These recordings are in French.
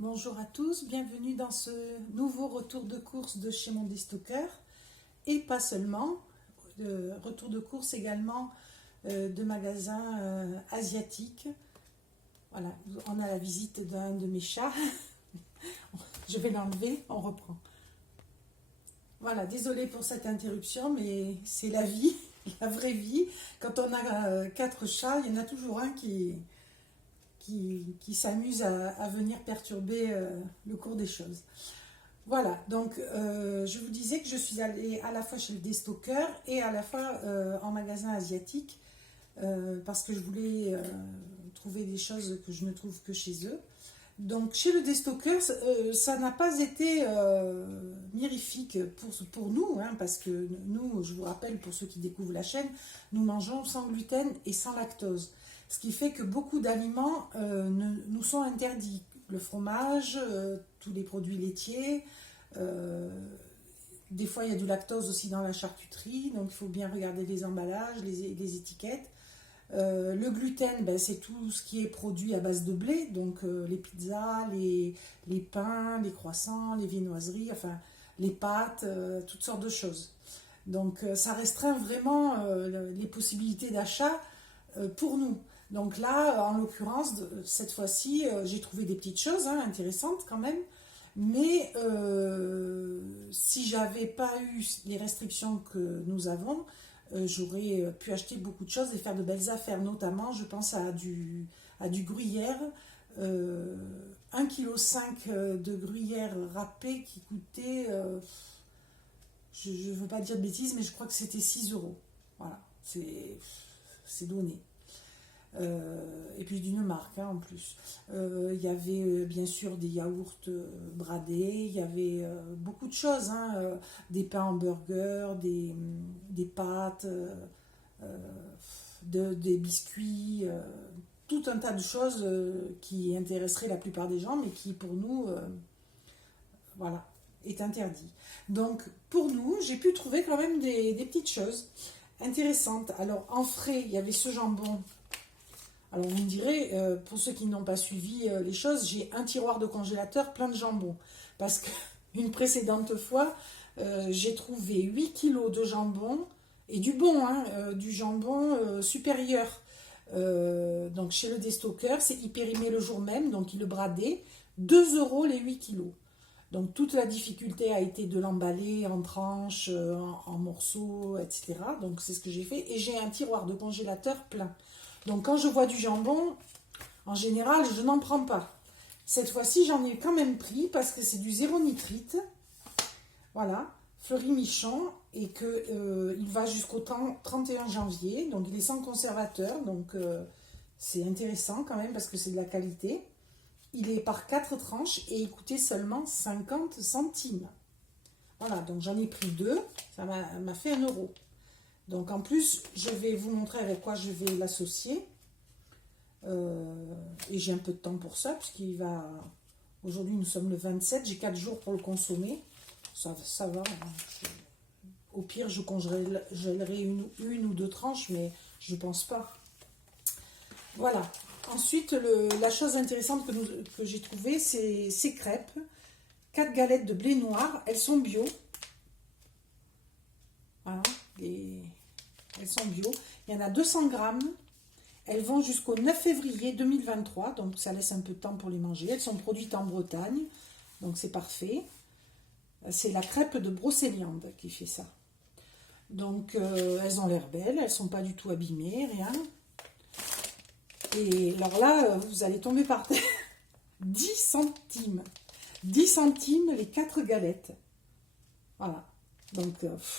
Bonjour à tous, bienvenue dans ce nouveau retour de course de chez mon déstockeur et pas seulement, retour de course également de magasins asiatiques. Voilà, on a la visite d'un de mes chats, je vais l'enlever, on reprend. Voilà, désolée pour cette interruption, mais c'est la vie, la vraie vie. Quand on a 4 chats, il y en a toujours un qui s'amuse à venir perturber le cours des choses. Voilà, donc je vous disais que je suis allée à la fois chez le déstockeur et à la fois en magasin asiatique parce que je voulais trouver des choses que je ne trouve que chez eux. Donc chez le déstockeur, ça n'a pas été mirifique pour nous, hein, parce que nous, je vous rappelle pour ceux qui découvrent la chaîne, nous mangeons sans gluten et sans lactose. Ce qui fait que beaucoup d'aliments nous sont interdits. Le fromage, tous les produits laitiers, des fois il y a du lactose aussi dans la charcuterie, donc il faut bien regarder les emballages, les étiquettes. Le gluten, ben, c'est tout ce qui est produit à base de blé, donc les pizzas, les pains, les croissants, les viennoiseries, enfin les pâtes, toutes sortes de choses. Donc ça restreint vraiment les possibilités d'achat pour nous. Donc là, en l'occurrence, cette fois-ci, j'ai trouvé des petites choses intéressantes quand même. Mais si j'avais pas eu les restrictions que nous avons, j'aurais pu acheter beaucoup de choses et faire de belles affaires. Notamment, je pense à du gruyère, 1,5 kg de gruyère râpée qui coûtait, je ne veux pas dire de bêtises, mais je crois que c'était 6 euros. Voilà, c'est donné. Et puis d'une marque en plus. Il y avait bien sûr des yaourts bradés, il y avait beaucoup de choses, des pains hamburgers, des pâtes, des biscuits, tout un tas de choses qui intéresseraient la plupart des gens, mais qui pour nous, voilà, est interdit. Donc pour nous, j'ai pu trouver quand même des petites choses intéressantes. Alors en frais, il y avait ce jambon. Alors vous me direz, pour ceux qui n'ont pas suivi les choses, j'ai un tiroir de congélateur plein de jambon. Parce qu'une précédente fois, j'ai trouvé 8 kilos de jambon, et du bon, du jambon supérieur. Donc chez le déstockeur, il périmait le jour même, donc il le bradait, 2 euros les 8 kilos. Donc toute la difficulté a été de l'emballer en tranches, en morceaux, etc. Donc c'est ce que j'ai fait, et j'ai un tiroir de congélateur plein. Donc quand je vois du jambon, en général, je n'en prends pas. Cette fois-ci, j'en ai quand même pris parce que c'est du zéro nitrite. Voilà, Fleury-Michon, et qu'il va jusqu'au 31 janvier. Donc il est sans conservateur, donc c'est intéressant quand même parce que c'est de la qualité. Il est par 4 tranches et il coûtait seulement 50 centimes. Voilà, donc j'en ai pris 2, ça m'a fait 1 euro. Donc en plus, je vais vous montrer avec quoi je vais l'associer. Et j'ai un peu de temps pour ça, puisqu'il va... Aujourd'hui, nous sommes le 27, j'ai 4 jours pour le consommer. Ça va. Au pire, je congèlerai une ou 2 tranches, mais je ne pense pas. Voilà. Ensuite, la chose intéressante que j'ai trouvée, c'est ces crêpes. 4 galettes de blé noir, elles sont bio. Voilà. Elles sont bio. Il y en a 200 grammes. Elles vont jusqu'au 9 février 2023. Donc, ça laisse un peu de temps pour les manger. Elles sont produites en Bretagne. Donc, c'est parfait. C'est la crêpe de Brocéliande qui fait ça. Donc, elles ont l'air belles. Elles ne sont pas du tout abîmées, rien. Et alors là, vous allez tomber par terre. 10 centimes. 10 centimes les 4 galettes. Voilà. Donc,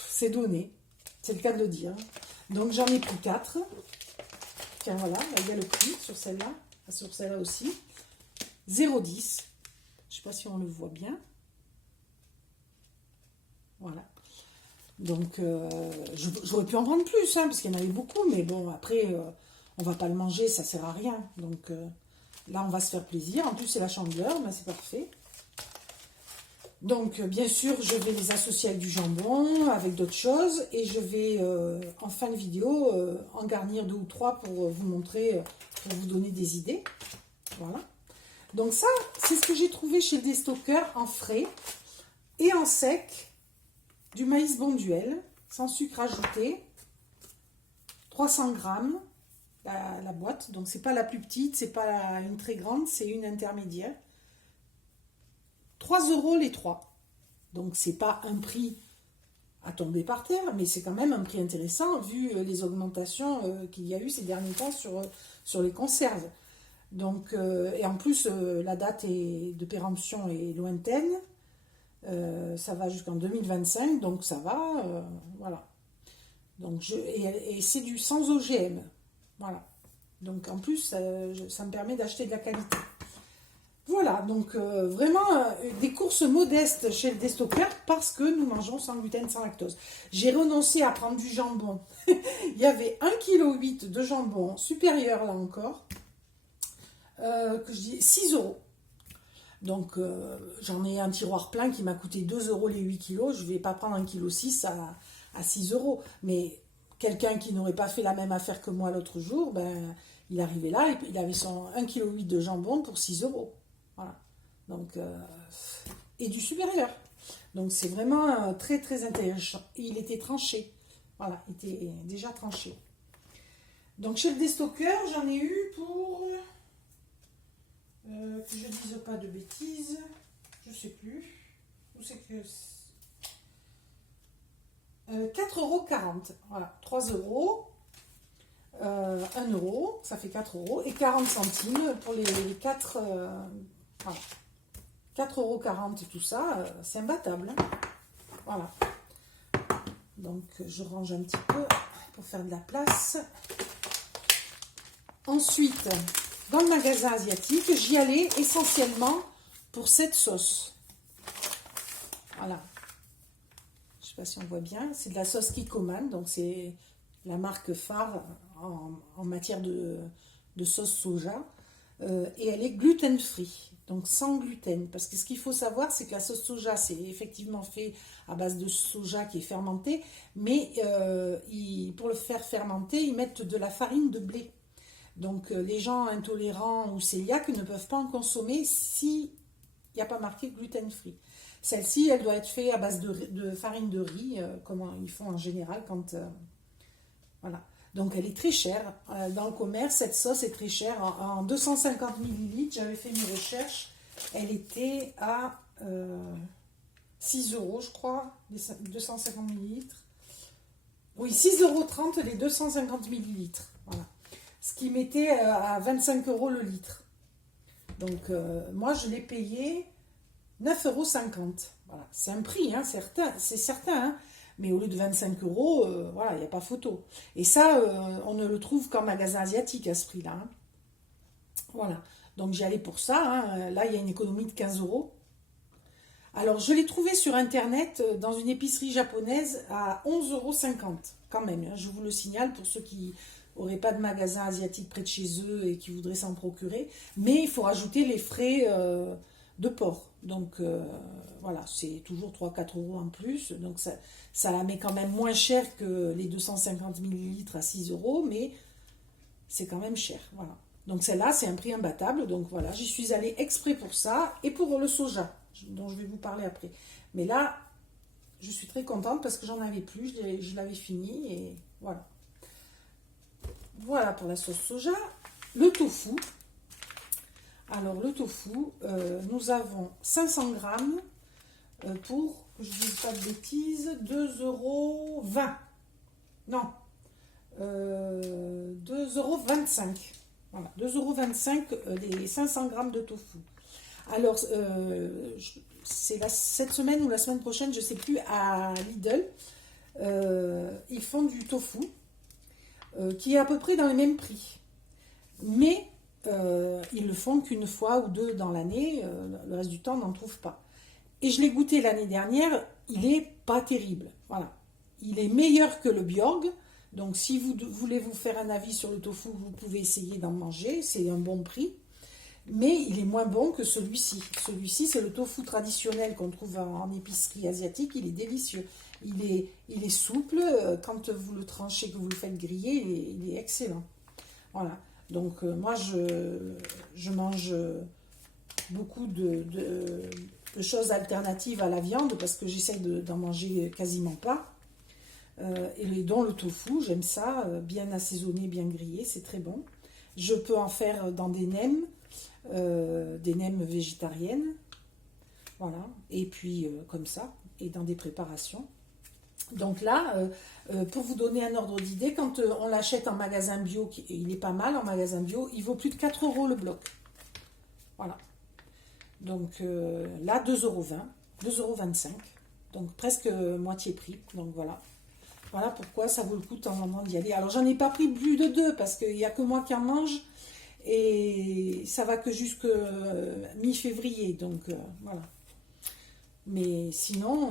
c'est donné. C'est le cas de le dire. Donc j'en ai pris 4. Tiens, voilà, là, il y a le prix sur celle-là aussi. 0,10. Je ne sais pas si on le voit bien. Voilà. Donc j'aurais pu en prendre plus, parce qu'il y en avait beaucoup, mais bon, après, on ne va pas le manger, ça ne sert à rien. Donc là, on va se faire plaisir. En plus, c'est la chandeleur, ben, c'est parfait. Donc, bien sûr, je vais les associer avec du jambon, avec d'autres choses. Et je vais, en fin de vidéo, en garnir 2 ou 3 pour vous montrer, pour vous donner des idées. Voilà. Donc ça, c'est ce que j'ai trouvé chez le déstockeur en frais et en sec, du maïs Bonduelle, sans sucre ajouté, 300 grammes, la boîte. Donc c'est pas la plus petite, c'est pas une très grande, c'est une intermédiaire. 3 euros les 3. Donc c'est pas un prix à tomber par terre, mais c'est quand même un prix intéressant vu les augmentations qu'il y a eu ces derniers temps sur les conserves. Donc, et en plus, la date de péremption est lointaine. Ça va jusqu'en 2025, donc ça va. Voilà. Donc et c'est du sans OGM. Voilà. Donc en plus, ça me permet d'acheter de la qualité. Voilà, donc vraiment des courses modestes chez le déstockeur parce que nous mangeons sans gluten, sans lactose. J'ai renoncé à prendre du jambon. Il y avait 1,8 kg de jambon supérieur là encore, que je dis 6 euros. Donc j'en ai un tiroir plein qui m'a coûté 2 euros les 8 kilos. Je ne vais pas prendre 1,6 kg à 6 euros. Mais quelqu'un qui n'aurait pas fait la même affaire que moi l'autre jour, ben, il arrivait là, il avait son 1,8 kg de jambon pour 6 euros. Voilà. Donc, et du supérieur. Donc c'est vraiment très très intéressant. Et il était tranché. Voilà, il était déjà tranché. Donc chez le déstockeur, j'en ai eu pour... que je ne dise pas de bêtises. Je ne sais plus. Où c'est que... 4,40 €. Voilà, 3 euros. 1 euro, ça fait 4 euros. Et 40 centimes pour les 4... voilà. 4,40 € et tout ça, c'est imbattable. Hein. Voilà. Donc, je range un petit peu pour faire de la place. Ensuite, dans le magasin asiatique, j'y allais essentiellement pour cette sauce. Voilà. Je ne sais pas si on voit bien. C'est de la sauce Kikkoman, donc c'est la marque phare en matière de sauce soja. Et elle est gluten-free. Donc sans gluten, parce que ce qu'il faut savoir, c'est que la sauce soja, c'est effectivement fait à base de soja qui est fermenté, mais pour le faire fermenter, ils mettent de la farine de blé. Donc les gens intolérants ou cœliaques ne peuvent pas en consommer s'il n'y a pas marqué gluten-free. Celle-ci, elle doit être faite à base de farine de riz, comme ils font en général quand... voilà. Donc elle est très chère. Dans le commerce, cette sauce est très chère. En 250 ml, j'avais fait mes recherches. Elle était à 6 euros, je crois, les 250 ml. Oui, 6,30 € les 250 ml. Voilà. Ce qui mettait à 25 € le litre. Donc moi, je l'ai payé 9,50 €. Voilà. C'est un prix, hein, c'est certain. Hein. Mais au lieu de 25 €, voilà, il n'y a pas photo. Et ça, on ne le trouve qu'en magasin asiatique à ce prix-là. Hein. Voilà. Donc j'y allais pour ça. Hein. Là, il y a une économie de 15 €. Alors, je l'ai trouvé sur Internet dans une épicerie japonaise à 11,50 € quand même. Hein. Je vous le signale pour ceux qui n'auraient pas de magasin asiatique près de chez eux et qui voudraient s'en procurer. Mais il faut rajouter les frais de port. Donc voilà, c'est toujours 3-4 € en plus. Donc ça la met quand même moins cher que les 250 ml à 6 €, mais c'est quand même cher. Voilà. Donc celle-là, c'est un prix imbattable. Donc voilà, j'y suis allée exprès pour ça et pour le soja, dont je vais vous parler après. Mais là, je suis très contente parce que j'en avais plus, je l'avais fini et voilà. Voilà pour la sauce soja. Le tofu. Alors, le tofu, nous avons 500 grammes pour, que je ne dise pas de bêtises, 2,20 €. Non, 2,25 €. Voilà, 2,25 € les 500 grammes de tofu. Alors, c'est cette semaine ou la semaine prochaine, je ne sais plus, à Lidl, ils font du tofu qui est à peu près dans les mêmes prix. Mais ils le font qu'une fois ou deux dans l'année, le reste du temps on n'en trouve pas. Et je l'ai goûté l'année dernière, il est pas terrible. Voilà. Il est meilleur que le Bjorg, donc si vous voulez vous faire un avis sur le tofu, vous pouvez essayer d'en manger, c'est un bon prix. Mais il est moins bon que celui-ci. Celui-ci, c'est le tofu traditionnel qu'on trouve en épicerie asiatique, il est délicieux. Il est souple, quand vous le tranchez, que vous le faites griller, il est excellent. Voilà. Donc moi, je mange beaucoup de choses alternatives à la viande parce que j'essaie d'en manger quasiment pas. Et dont le tofu, j'aime ça, bien assaisonné, bien grillé, c'est très bon. Je peux en faire dans des nems végétariennes, voilà, et puis comme ça, et dans des préparations. Donc là, pour vous donner un ordre d'idée, quand on l'achète en magasin bio, il est pas mal en magasin bio, il vaut plus de 4 euros le bloc. Voilà. Donc là, 2,20 €, 2,25 €, donc presque moitié prix. Donc voilà. Voilà pourquoi ça vaut le coup de temps en temps d'y aller. Alors j'en ai pas pris plus de 2 parce qu'il n'y a que moi qui en mange et ça va que jusque mi-février. Donc voilà. Mais sinon,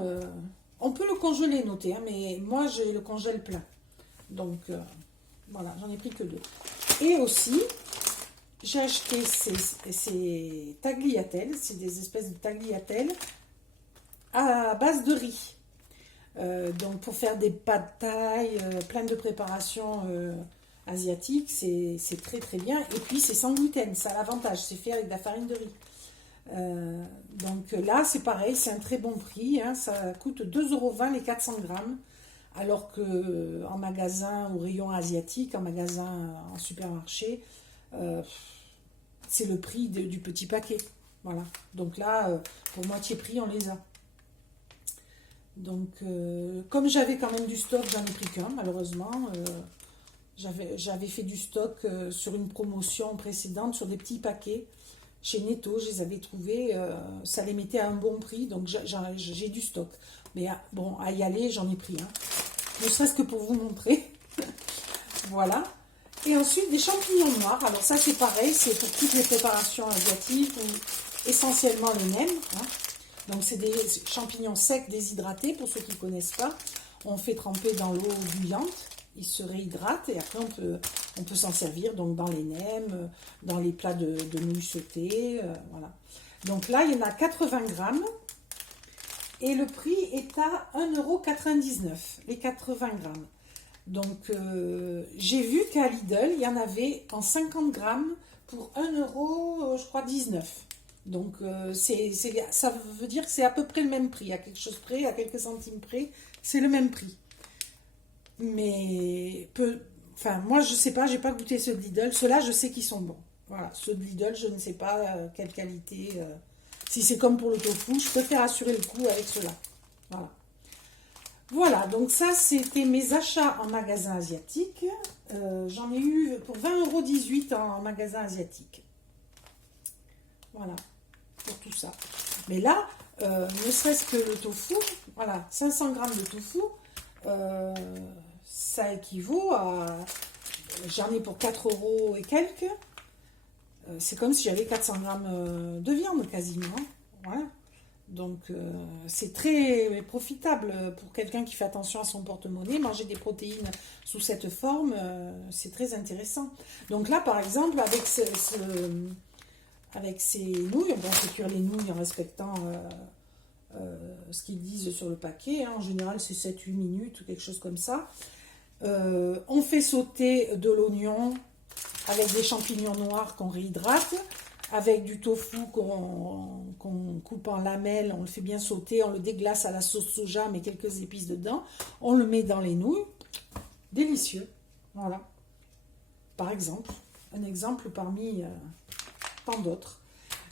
on peut le congeler, notez, hein, mais moi j'ai le congèle plein. Donc voilà, j'en ai pris que 2. Et aussi, j'ai acheté ces tagliatelles, c'est des espèces de tagliatelles à base de riz. Donc pour faire des pad thai, plein de préparations asiatiques, c'est très très bien. Et puis c'est sans gluten, ça a l'avantage, c'est fait avec de la farine de riz. Donc là c'est pareil, c'est un très bon prix, hein, ça coûte 2,20 € les 400 grammes, alors que en magasin, au rayon asiatique, en magasin, en supermarché, c'est le prix du petit paquet. Voilà, donc là, pour moitié prix, on les a. Donc, comme j'avais quand même du stock, j'en ai pris qu'un, malheureusement. J'avais fait du stock sur une promotion précédente, sur des petits paquets. Chez Netto, je les avais trouvés, ça les mettait à un bon prix, donc j'ai du stock. Mais bon, à y aller, j'en ai pris un. Ne serait-ce que pour vous montrer. Voilà. Et ensuite, des champignons noirs. Alors ça, c'est pareil, c'est pour toutes les préparations asiatiques, ou essentiellement les nems, hein. Donc c'est des champignons secs déshydratés, pour ceux qui ne connaissent pas. On fait tremper dans l'eau bouillante, ils se réhydratent et après on peut s'en servir donc dans les nems, dans les plats de nouilles sautées, voilà. Donc là, il y en a 80 grammes et le prix est à 1,99 € les 80 grammes. Donc j'ai vu qu'à Lidl, il y en avait en 50 grammes pour 1,19 €, je crois, 19. Donc, ça veut dire que c'est à peu près le même prix, à quelque chose près, à quelques centimes près, c'est le même prix. Mais, enfin, moi, je sais pas, j'ai pas goûté ceux de Lidl. Ceux-là, je sais qu'ils sont bons. Voilà, ceux de Lidl, je ne sais pas quelle qualité. Si c'est comme pour le tofu, je préfère assurer le coup avec ceux-là. Voilà. Voilà, donc ça, c'était mes achats en magasin asiatique. J'en ai eu pour 20,18 € en magasin asiatique. Voilà, pour tout ça. Mais là, ne serait-ce que le tofu, voilà, 500 grammes de tofu, ça équivaut à... J'en ai pour 4 € et quelques. C'est comme si j'avais 400 grammes de viande quasiment. Voilà. Donc, c'est très profitable pour quelqu'un qui fait attention à son porte-monnaie. Manger des protéines sous cette forme, c'est très intéressant. Donc là, par exemple, avec ces nouilles, on fait cuire les nouilles en respectant ce qu'ils disent sur le paquet. Hein. En général, c'est 7-8 minutes ou quelque chose comme ça. On fait sauter de l'oignon avec des champignons noirs qu'on réhydrate, avec du tofu qu'on coupe en lamelles, on le fait bien sauter, on le déglace à la sauce soja, met quelques épices dedans, on le met dans les nouilles. Délicieux. Voilà. Par exemple, un exemple parmi tant d'autres.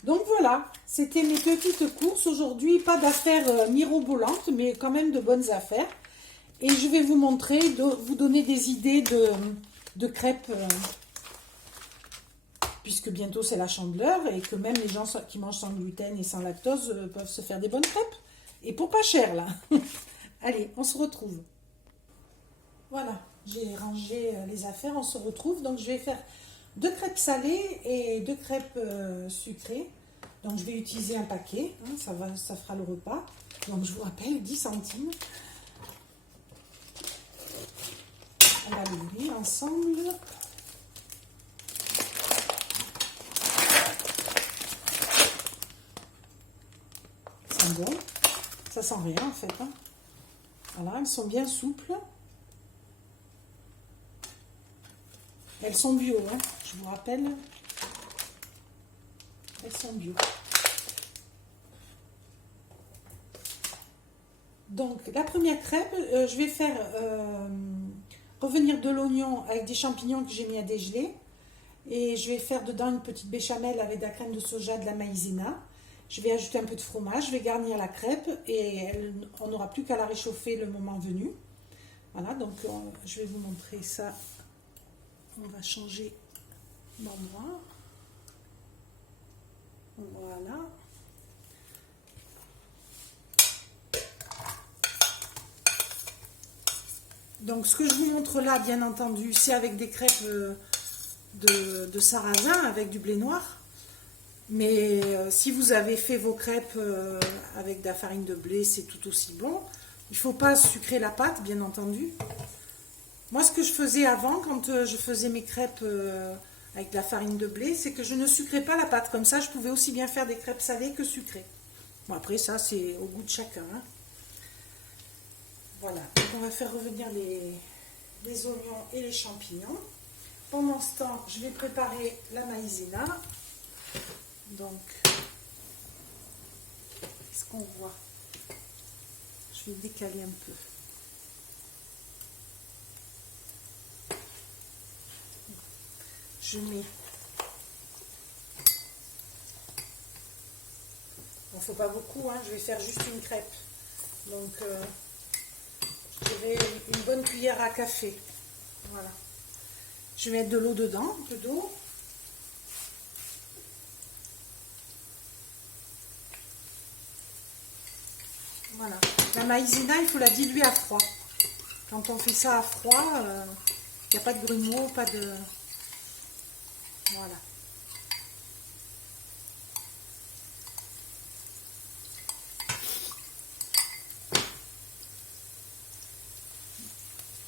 Donc voilà, c'était mes petites courses aujourd'hui, pas d'affaires mirobolantes, mais quand même de bonnes affaires. Et je vais vous montrer, vous donner des idées de crêpes, puisque bientôt c'est la Chandeleur, et que même les gens qui mangent sans gluten et sans lactose peuvent se faire des bonnes crêpes. Et pour pas cher, là. Allez, on se retrouve. Voilà, j'ai rangé les affaires, on se retrouve. Donc je vais faire 2 crêpes salées et 2 crêpes sucrées. Donc je vais utiliser un paquet, hein, ça fera le repas. Donc je vous rappelle, 10 centimes. On va l'ouvrir ensemble. C'est bon, ça sent rien en fait. Hein. Voilà, elles sont bien souples. Elles sont bio, hein, je vous rappelle. Elles sont bio. Donc, la première crêpe, je vais faire revenir de l'oignon avec des champignons que j'ai mis à dégeler. Et je vais faire dedans une petite béchamel avec de la crème de soja, de la maïzena. Je vais ajouter un peu de fromage, je vais garnir la crêpe et on n'aura plus qu'à la réchauffer le moment venu. Voilà, donc je vais vous montrer ça. On va changer d'endroit. Voilà. Donc ce que je vous montre là, bien entendu, c'est avec des crêpes de sarrasin avec du blé noir. Mais si vous avez fait vos crêpes avec de la farine de blé, c'est tout aussi bon. Il ne faut pas sucrer la pâte, bien entendu. Moi, ce que je faisais avant, quand je faisais mes crêpes avec de la farine de blé, c'est que je ne sucrais pas la pâte. Comme ça, je pouvais aussi bien faire des crêpes salées que sucrées. Bon, après, ça, c'est au goût de chacun. Hein. Voilà. Donc, on va faire revenir les oignons et les champignons. Pendant ce temps, je vais préparer la maïzena. Donc, qu'est-ce qu'on voit? Je vais décaler un peu. Je mets. Il ne faut pas beaucoup, hein, je vais faire juste une crêpe. Donc, j'aurai une bonne cuillère à café. Voilà. Je vais mettre de l'eau dedans, un peu d'eau. Voilà. La maïzena, il faut la diluer à froid. Quand on fait ça à froid, il n'y a pas de grumeaux, pas de... Voilà.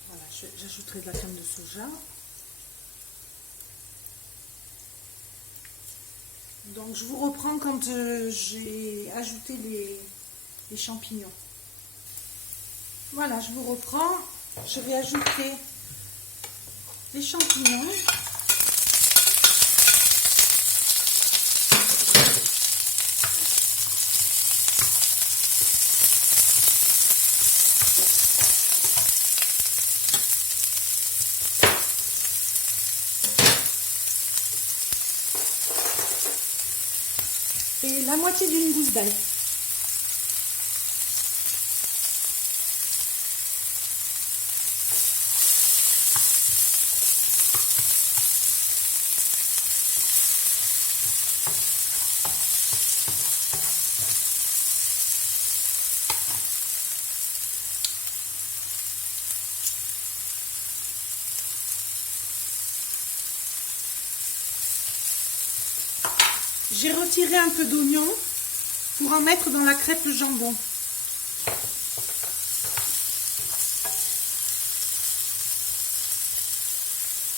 Voilà, j'ajouterai de la crème de soja. Donc je vous reprends quand j'ai ajouté les champignons. Voilà, je vous reprends. Je vais ajouter les champignons. Et la moitié d'une gousse d'ail. J'ai retiré un peu d'oignon pour en mettre dans la crêpe le jambon.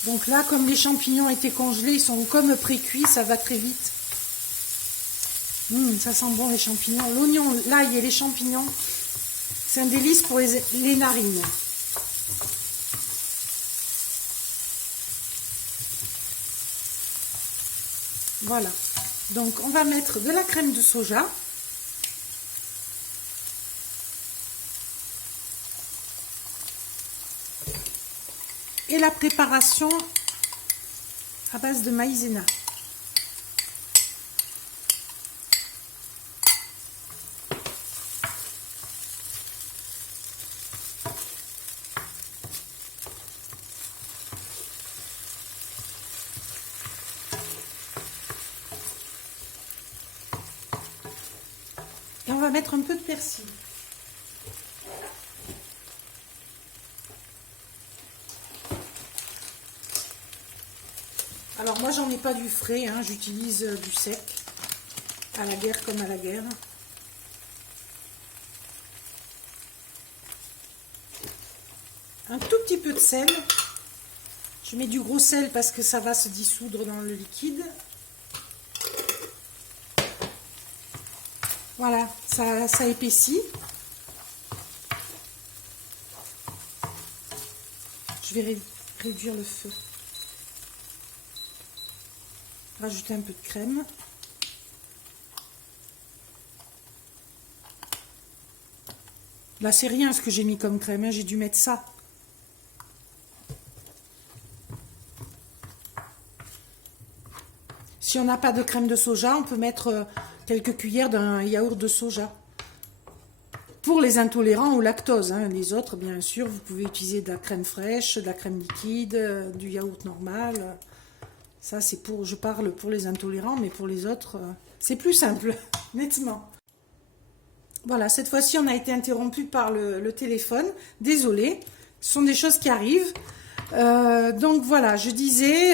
Donc là, comme les champignons étaient congelés, ils sont comme pré-cuits, ça va très vite. Ça sent bon les champignons. L'oignon, l'ail et les champignons, c'est un délice pour les narines. Voilà. Donc on va mettre de la crème de soja. Et la préparation à base de maïzena. Et on va mettre un peu de persil. Alors moi j'en ai pas du frais, hein, j'utilise du sec, à la guerre comme à la guerre. Un tout petit peu de sel. Je mets du gros sel parce que ça va se dissoudre dans le liquide. Voilà, ça épaissit. Je vais réduire le feu. Rajouter un peu de crème. Là, c'est rien ce que j'ai mis comme crème, hein, j'ai dû mettre ça. Si on n'a pas de crème de soja, on peut mettre quelques cuillères d'un yaourt de soja. Pour les intolérants au lactose, hein. Les autres, bien sûr, vous pouvez utiliser de la crème fraîche, de la crème liquide, du yaourt normal. Ça, c'est pour, je parle pour les intolérants, mais pour les autres, c'est plus simple, nettement. Voilà, cette fois-ci, on a été interrompu par le téléphone. Désolée, ce sont des choses qui arrivent. Donc voilà, je disais,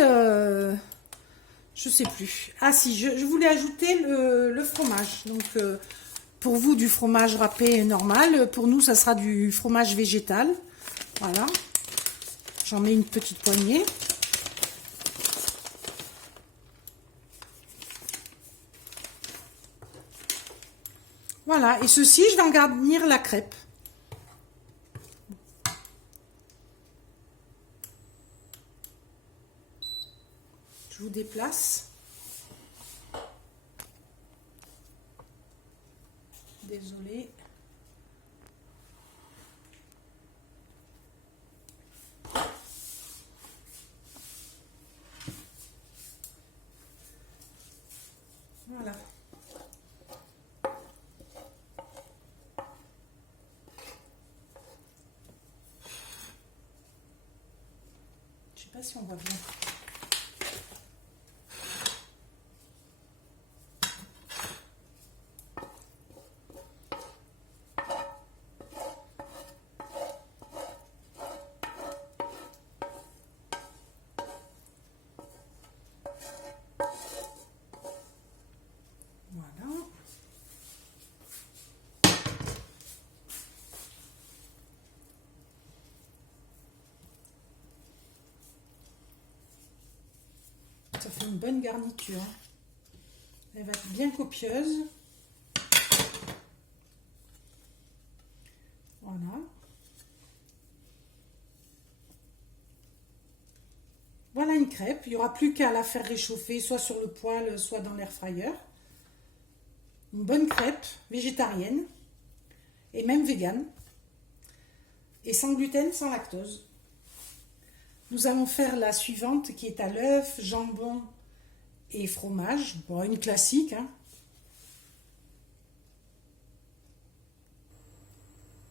je sais plus. Ah si, je voulais ajouter le fromage. Donc pour vous, du fromage râpé normal. Pour nous, ça sera du fromage végétal. Voilà. J'en mets une petite poignée. Voilà, et ceci, je vais en garnir la crêpe. Je vous déplace. Désolée. Voilà. Je sais pas si on voit bien. Voilà. Ça fait une bonne garniture. Elle va être bien copieuse. Voilà. Voilà une crêpe. Il n'y aura plus qu'à la faire réchauffer, soit sur le poêle, soit dans l'air fryer. Une bonne crêpe végétarienne et même végane. Et sans gluten, sans lactose. Nous allons faire la suivante qui est à l'œuf, jambon et fromage. Bon, une classique, hein.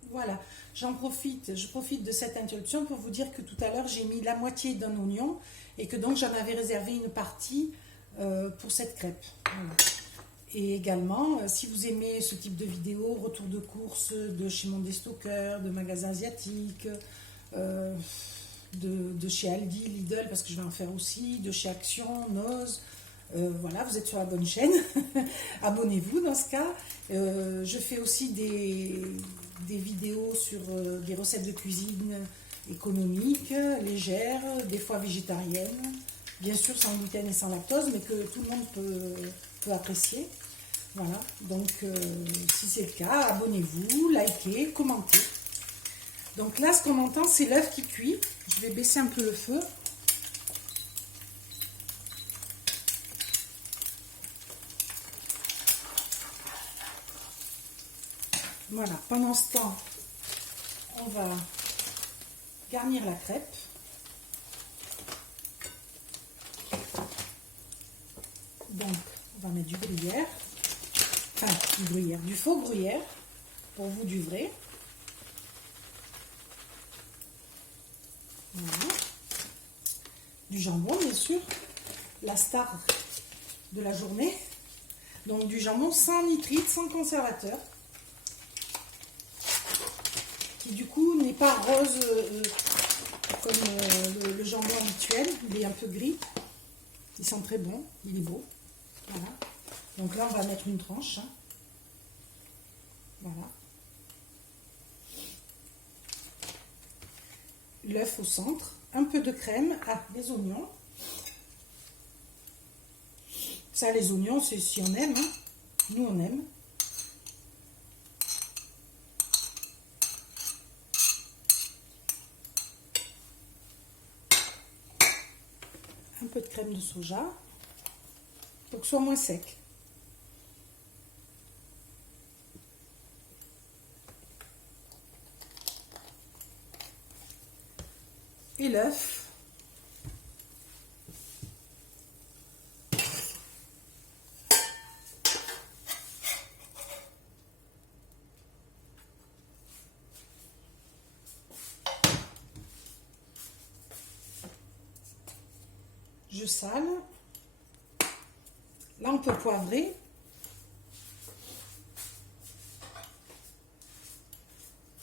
Voilà, je profite de cette interruption pour vous dire que tout à l'heure j'ai mis la moitié d'un oignon et que donc j'en avais réservé une partie pour cette crêpe. Voilà. Et également, si vous aimez ce type de vidéo, retour de course de chez Monde des Stockeurs, de magasins asiatiques, de chez Aldi, Lidl, parce que je vais en faire aussi, de chez Action, Noz. Voilà, vous êtes sur la bonne chaîne. Abonnez-vous dans ce cas. Je fais aussi des vidéos sur des recettes de cuisine économiques, légères, des fois végétariennes, bien sûr sans gluten et sans lactose, mais que tout le monde peut apprécier. Voilà, donc si c'est le cas, abonnez-vous, likez, commentez. Donc là, ce qu'on entend, c'est l'œuf qui cuit. Je vais baisser un peu le feu. Voilà, pendant ce temps, on va garnir la crêpe. Donc, on va mettre du gruyère. Enfin, du gruyère, du faux gruyère. Pour vous, du vrai. Voilà. Du jambon, bien sûr. La star de la journée. Donc, du jambon sans nitrite, sans conservateur. Qui, du coup, n'est pas rose comme le jambon habituel. Il est un peu gris. Il sent très bon. Il est beau. Voilà. Donc là, on va mettre une tranche. Hein. Voilà. L'œuf au centre. Un peu de crème. Ah, les oignons. Ça, les oignons, c'est si on aime. Hein. Nous, on aime. Un peu de crème de soja. Pour que ce soit moins sec. l'œuf. Je sale. Là, on peut poivrer.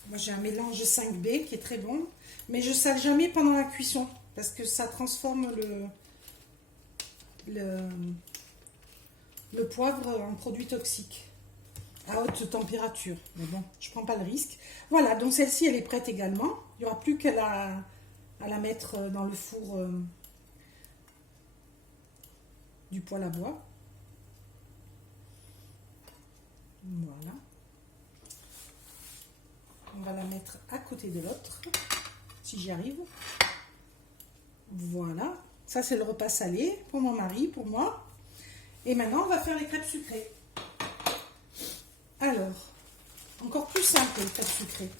Moi, j'ai un mélange 5B qui est très bon. Mais je sale jamais pendant la cuisson parce que ça transforme le poivre en produit toxique à haute température. Mais bon, je prends pas le risque. Voilà, donc celle-ci, elle est prête également. Il n'y aura plus qu'à la mettre dans le four du poêle à bois. Voilà. On va la mettre à côté de l'autre, si j'y arrive. Voilà. Ça, c'est le repas salé pour mon mari, pour moi. Et maintenant, on va faire les crêpes sucrées. Alors, encore plus simple, les crêpes sucrées.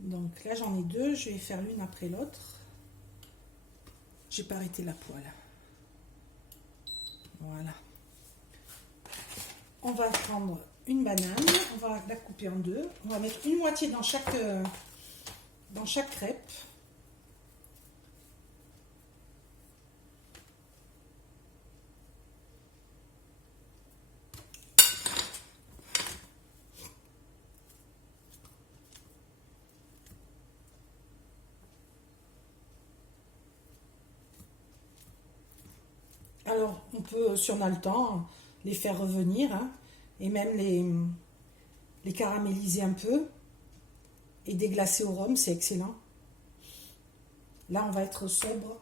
Donc là, j'en ai deux. Je vais faire l'une après l'autre. J'ai pas arrêté la poêle. Voilà. On va prendre une banane. On va la couper en deux. On va mettre une moitié dans chaque crêpe. Alors, on peut, si on a le temps, les faire revenir, hein, et même les caraméliser un peu et déglacer au rhum, c'est excellent. Là, on va être sobre.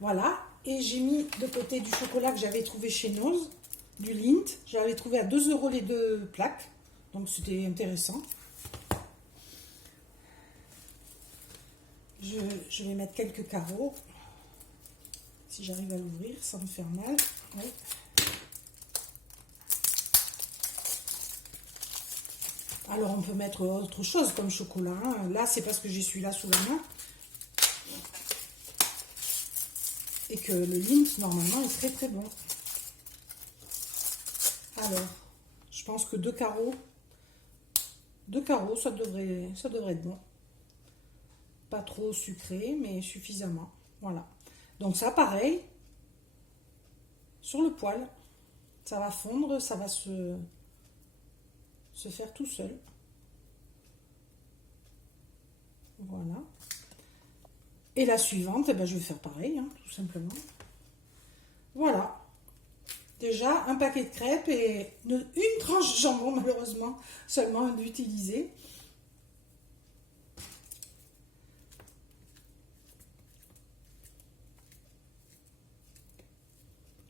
Voilà, et j'ai mis de côté du chocolat que j'avais trouvé chez Noz, du Lindt. J'avais trouvé à 2 € les deux plaques, donc c'était intéressant. Je vais mettre quelques carreaux. Si j'arrive à l'ouvrir sans me faire mal. Oui. Alors on peut mettre autre chose comme chocolat. Hein. Là c'est parce que j'ai celui-là sous la main. Et que le Lindt normalement est très très bon. Alors, je pense que deux carreaux, ça devrait être bon. Pas trop sucré, mais suffisamment. Voilà. Donc ça, pareil, sur le poêle, ça va fondre, ça va se faire tout seul. Voilà. Et la suivante, eh ben, je vais faire pareil, hein, tout simplement. Voilà. Déjà, un paquet de crêpes et une tranche de jambon, malheureusement, seulement d'utiliser.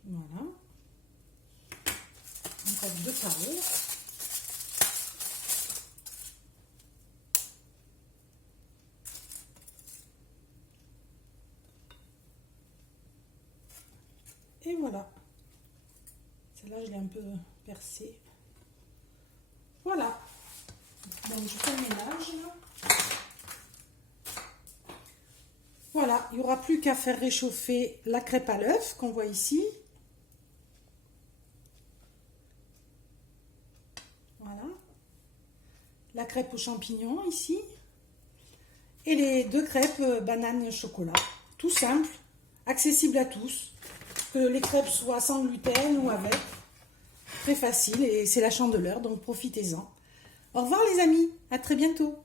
Voilà. On passe deux carreaux. Et voilà. Celle-là, je l'ai un peu percée. Voilà. Donc, je fais le ménage. Voilà. Il n'y aura plus qu'à faire réchauffer la crêpe à l'œuf qu'on voit ici. Voilà. La crêpe aux champignons ici. Et les deux crêpes banane chocolat. Tout simple, accessible à tous. Que les crêpes soient sans gluten ou avec. Très facile et c'est la chandeleur, donc profitez-en. Au revoir les amis, à très bientôt.